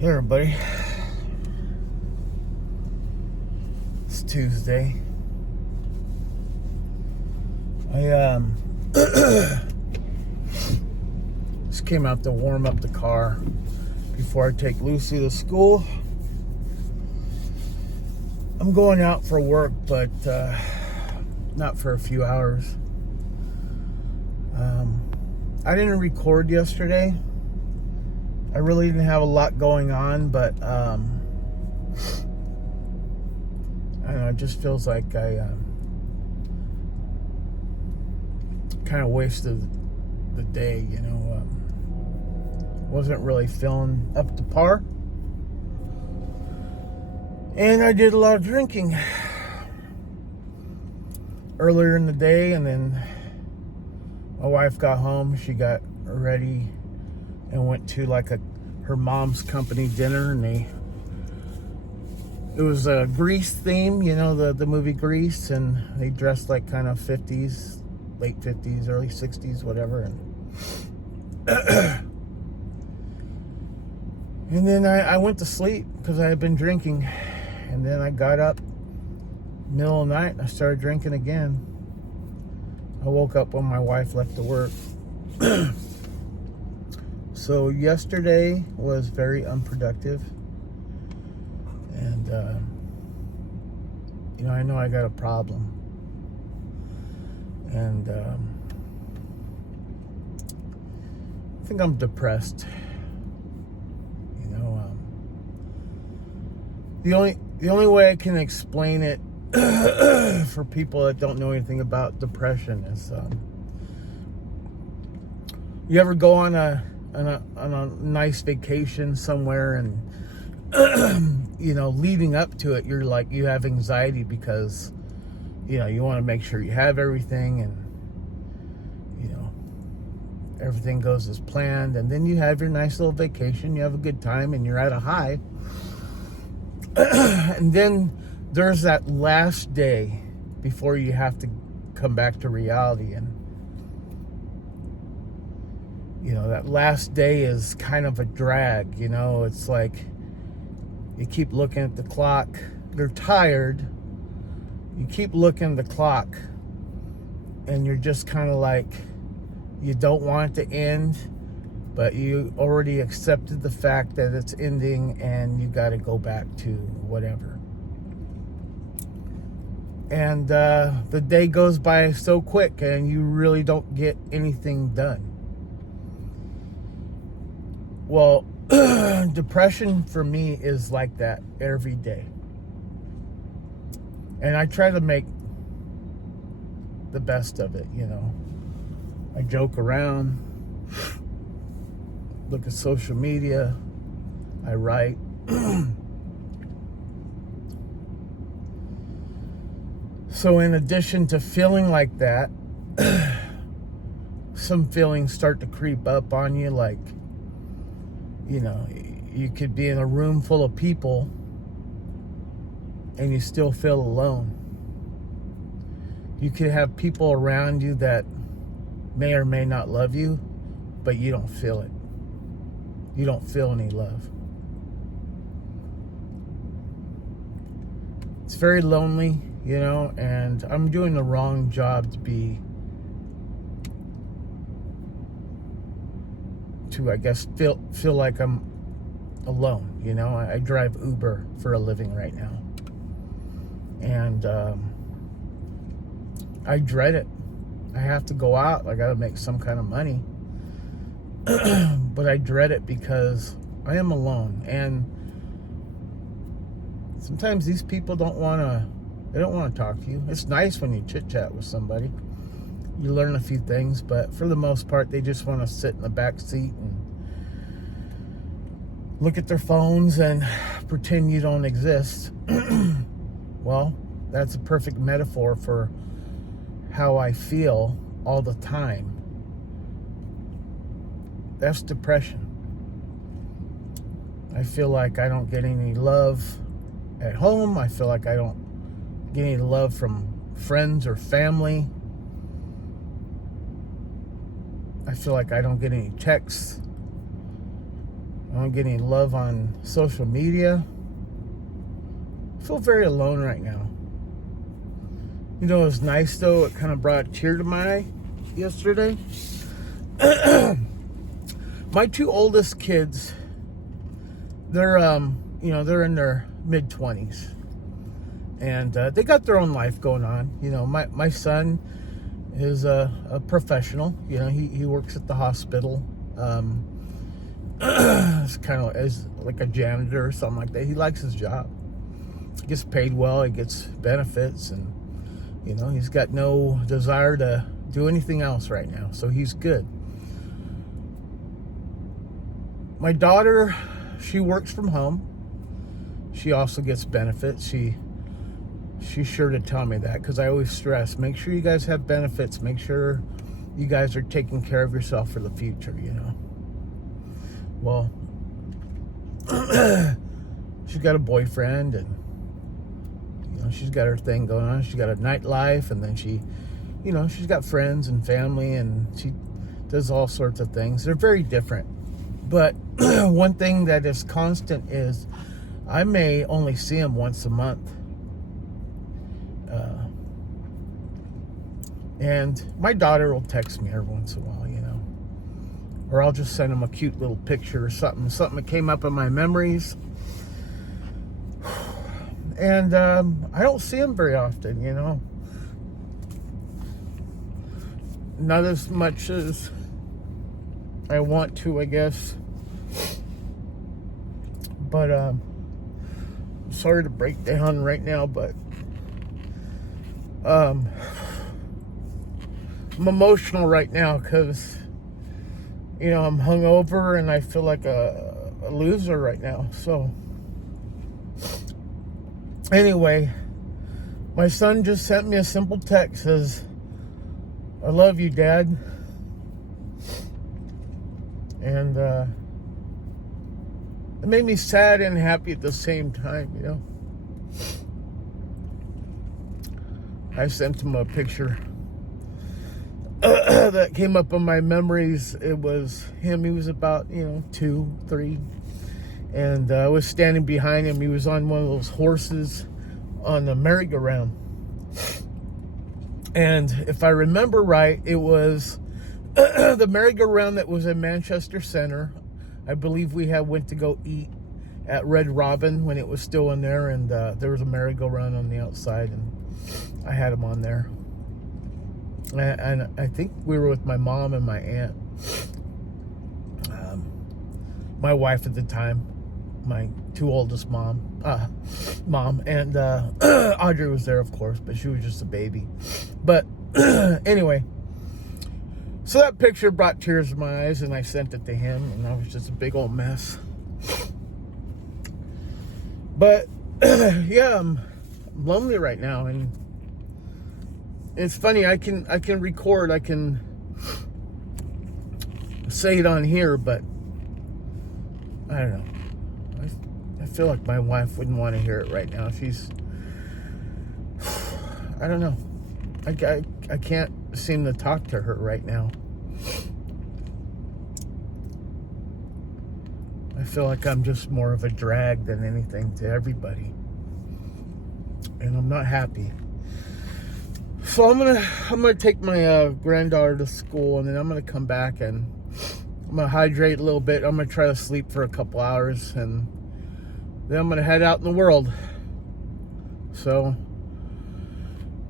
Hey everybody, it's Tuesday. I just came out to warm up the car before I take Lucy to school. I'm going out for work, but not for a few hours. I didn't record yesterday. I really didn't have a lot going on, but I don't know, it just feels like I kind of wasted the day, wasn't really feeling up to par. And I did a lot of drinking earlier in the day, and then my wife got home, she got ready and went to like her mom's company dinner, and it was a Grease theme, the movie Grease, and they dressed like kind of 50s, late 50s, early 60s, whatever. And then I went to sleep because I had been drinking, and then I got up middle of the night and I started drinking again. I woke up when my wife left to work. So yesterday was very unproductive, and I know I got a problem, and I think I'm depressed. The only way I can explain it for people that don't know anything about depression is, you ever go on a nice vacation somewhere, and leading up to it, you're like, you have anxiety because you want to make sure you have everything, and everything goes as planned, and then you have your nice little vacation, you have a good time, and you're at a high. And then there's that last day before you have to come back to reality, and that last day is kind of a drag. It's like you keep looking at the clock, you're tired, you keep looking at the clock, and you're just kind of like, you don't want it to end, but you already accepted the fact that it's ending, and you got to go back to whatever. And the day goes by so quick, and you really don't get anything done. Well, depression for me is like that every day. And I try to make the best of it, I joke around, look at social media, I write. So in addition to feeling like that, some feelings start to creep up on you, like, you could be in a room full of people and you still feel alone. You could have people around you that may or may not love you, but you don't feel it. You don't feel any love. It's very lonely, and I'm doing the wrong job to I guess feel like I'm alone. I drive Uber for a living right now, and I dread it. I have to go out, I gotta make some kind of money. But I dread it because I am alone, and sometimes these people don't want to talk to you. It's nice when you chit chat with somebody, you learn a few things, but for the most part, they just want to sit in the back seat and look at their phones and pretend you don't exist. Well, that's a perfect metaphor for how I feel all the time. That's depression. I feel like I don't get any love at home. I feel like I don't get any love from friends or family. I feel like I don't get any texts. I don't get any love on social media. I feel very alone right now. You know, it was nice though. It kind of brought a tear to my eye yesterday. My two oldest kids, they're they're in their mid-20s, and they got their own life going on. You know, my son is a professional. You know, he works at the hospital. It's kind of as like a janitor or something like that. He likes his job. He gets paid well. He gets benefits, and you know, he's got no desire to do anything else right now. So he's good. My daughter, she works from home. She also gets benefits. She's sure to tell me that, because I always stress, make sure you guys have benefits. Make sure you guys are taking care of yourself for the future, you know. Well, she's got a boyfriend, and you know, she's got her thing going on. She's got a nightlife, and then she's got friends and family, and she does all sorts of things. They're very different. But one thing that is constant is I may only see him once a month. And my daughter will text me every once in a while, you know. Or I'll just send him a cute little picture or something that came up in my memories. And I don't see him very often, you know. Not as much as I want to, I guess. But I'm sorry to break down right now, but I'm emotional right now because, you know, I'm hungover and I feel like a loser right now. So anyway, my son just sent me a simple text, says, "I love you, Dad." And it made me sad and happy at the same time, you know. I sent him a picture that came up in my memories. It was him. He was about, 2, 3. And I was standing behind him. He was on one of those horses on the merry-go-round. And if I remember right, it was the merry-go-round that was in Manchester Center. I believe we went to go eat at Red Robin when it was still in there, and there was a merry-go-round on the outside, and I had him on there. And I think we were with my mom and my aunt, my wife at the time, my two oldest mom, and Audrey was there, of course, but she was just a baby. But anyway. So that picture brought tears to my eyes, and I sent it to him, and I was just a big old mess. But yeah, I'm lonely right now, and it's funny. I can record, I can say it on here, but I don't know. I feel like my wife wouldn't want to hear it right now. I don't know. I can't seem to talk to her right now. I feel like I'm just more of a drag than anything to everybody, and I'm not happy. So I'm gonna take my granddaughter to school, and then I'm gonna come back and I'm gonna hydrate a little bit. I'm gonna try to sleep for a couple hours, and then I'm gonna head out in the world. So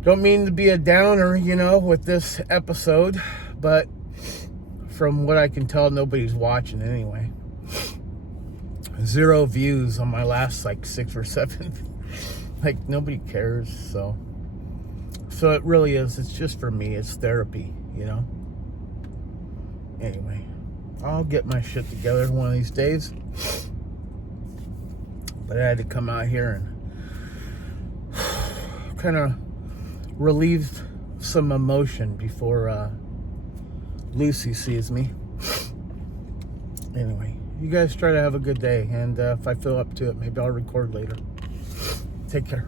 don't mean to be a downer, with this episode, but from what I can tell, nobody's watching anyway. 0 views on my last 6 or 7. Nobody cares. So it really is. It's just for me. It's therapy, Anyway, I'll get my shit together one of these days. But I had to come out here and kind of relieve some emotion before Lucy sees me. Anyway, you guys try to have a good day, and if I feel up to it, maybe I'll record later. Take care.